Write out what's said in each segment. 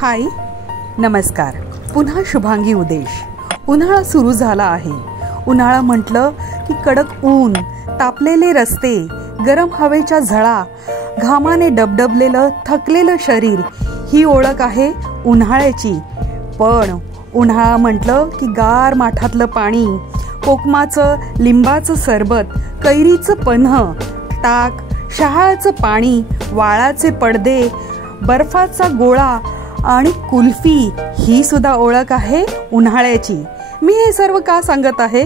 हाय नमस्कार. पुन्हा शुभांगी उदेश. उन्हाळा सुरू झाला आहे. उन्हाळा म्हटलं की कडक ऊन, तापलेले रस्ते, गरम हवेच्या झळा, घामाने डबडबलेलं थकलेलं शरीर ही ओळख आहे उन्हाळ्याची. पण उन्हाळा म्हटलं की गार माठातलं पाणी, कोकमाचं लिंबाचं सरबत, कैरीचं पन्ह, ताक, शहाळाचं पाणी, वाळाचे पडदे, बर्फाचा गोळा आणि कुल्फी ही सुद्धा ओळख आहे उन्हाळ्याची. मी हे सर्व का सांगत आहे?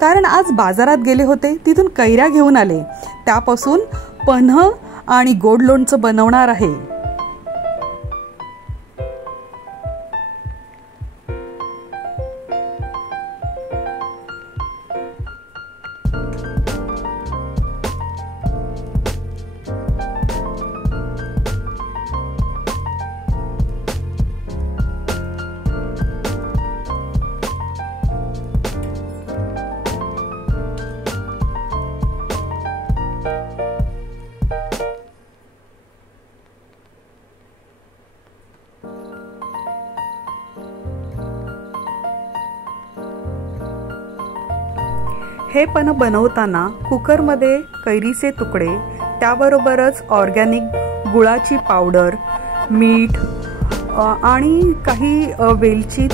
कारण आज बाजारात गेले होते, तिथून कैऱ्या घेऊन आले. त्यापासून पन्ह आणि गोड लोणचं बनवणार आहे. हे पन्ह बनवताना कुकरमध्ये कैरीचे तुकडे, त्याबरोबरच ऑर्गॅनिक गुळाची पावडर, मीठ आणि काही वेलची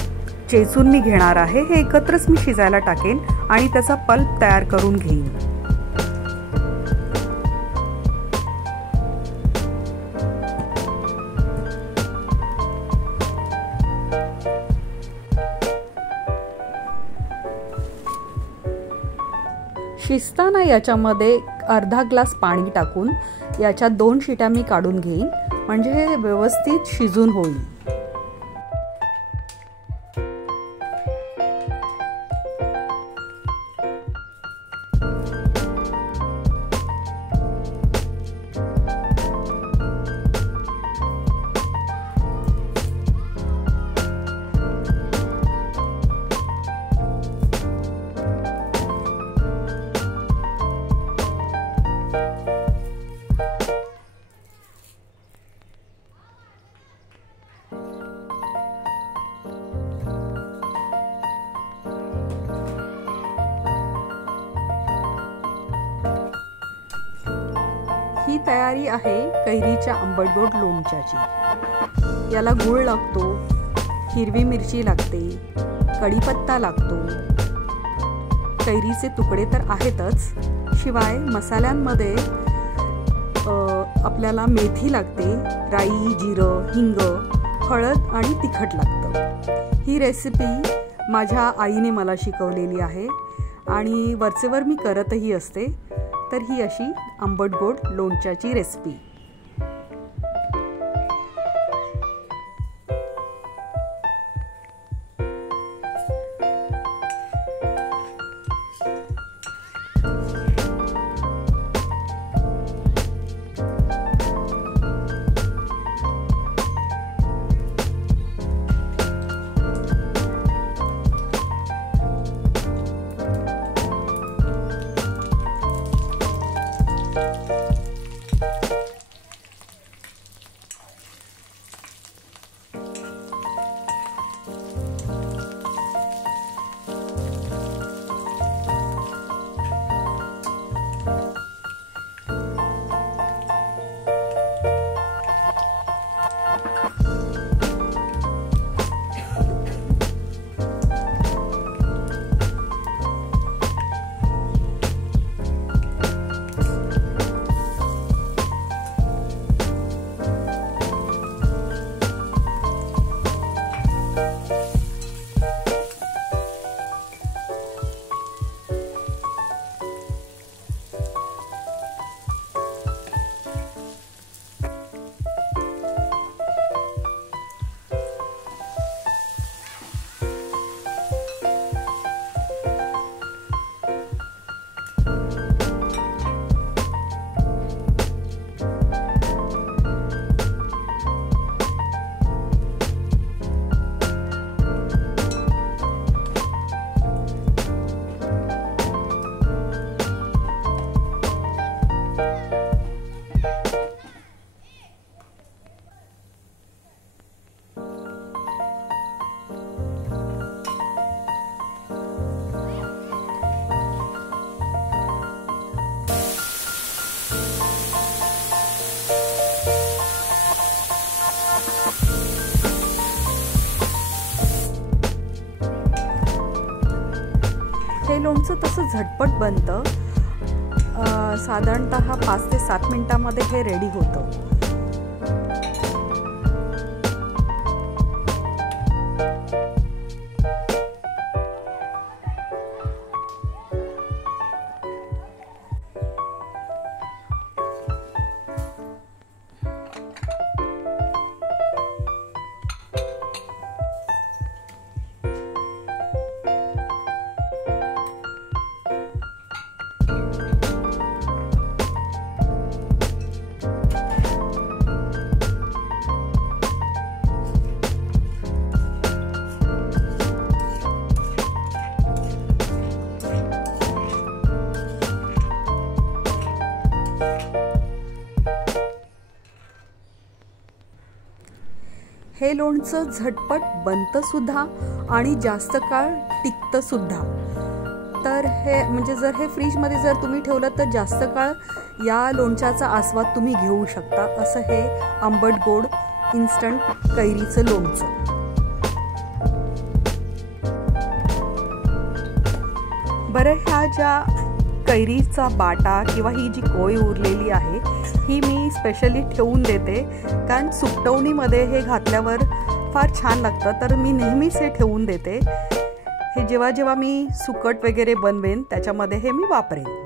चेचून मी घेणार आहे. हे एकत्रच मी शिजायला टाकेन आणि त्याचा पल्प तयार करून घेईन. शिजताना याच्यामध्ये अर्धा ग्लास पाणी टाकून याच्या 2 शिट्या मी काढून घेईन, म्हणजे हे व्यवस्थित शिजून होईल. ही तयारी आहे कैरीच्या आंबटगोड लोणच्याची. याला गूळ लागतो, हिरवी मिरची लागते, कढीपत्ता लागतो, कैरीचे तुकडे तर आहेतच, शिवाय मसाल्यांमध्ये आपल्याला मेथी लागते, राई, जिरं, हिंग, हळद आणि तिखट लागतं. ही रेसिपी माझ्या आईने मला शिकवलेली आहे आणि वरचेवर मी करतही असते. तर ही अशी आंबट गोड लोणच्याची रेसिपी. हे लोणचं तसं झटपट बनतं, साधारणतः 5 ते 7 मिनिटांमध्ये हे रेडी होतं. हे लोणचं झटपट बनतं सुद्धा आणि जास्त काळ टिकतं सुद्धा. तर हे म्हणजे जर हे फ्रीजमध्ये जर तुम्ही ठेवलं तर जास्त काळ या लोणच्याचा आस्वाद तुम्ही घेऊ शकता. असं हे आंबट गोड इन्स्टंट कैरीचं लोणचं. बरं, ह्या ज्या कैरीचा बाटा किंवा ही जी कोय उरलेली आहे ही मी स्पेशली ठेवून देते, कारण सुकटवणीमध्ये हे घातल्यावर फार छान लागतं. तर मी नेहमीच हे ठेवून देते. हे जेव्हा जेव्हा मी सुकट वगैरे बनवेन त्याच्यामध्ये हे मी वापरेन.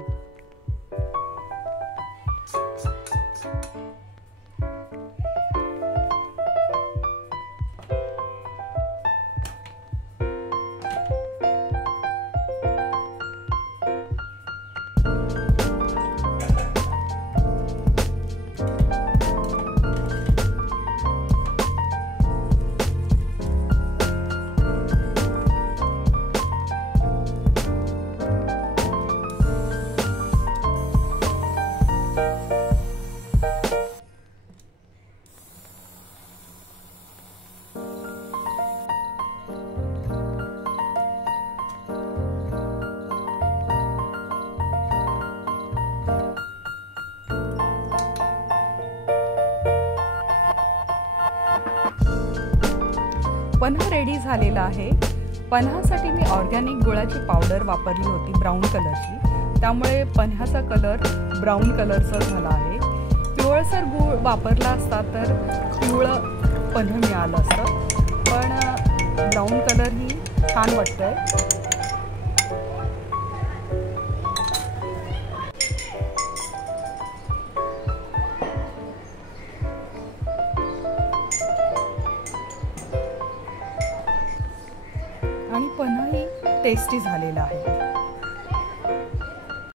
पन्हा रेडी झालेला आहे. पन्हासाठी मी ऑर्गॅनिक गुळाची पावडर वापरली होती ब्राऊन कलरची, त्यामुळे पन्ह्याचा कलर ब्राऊन कलरचा झाला आहे. पिवळसर गूळ वापरला असता तर पिवळं पन्ह मिळालं असतं, पण ब्राऊन कलर ही छान वाटतंय. आणि पन्हाही टेस्टी झालेला आहे.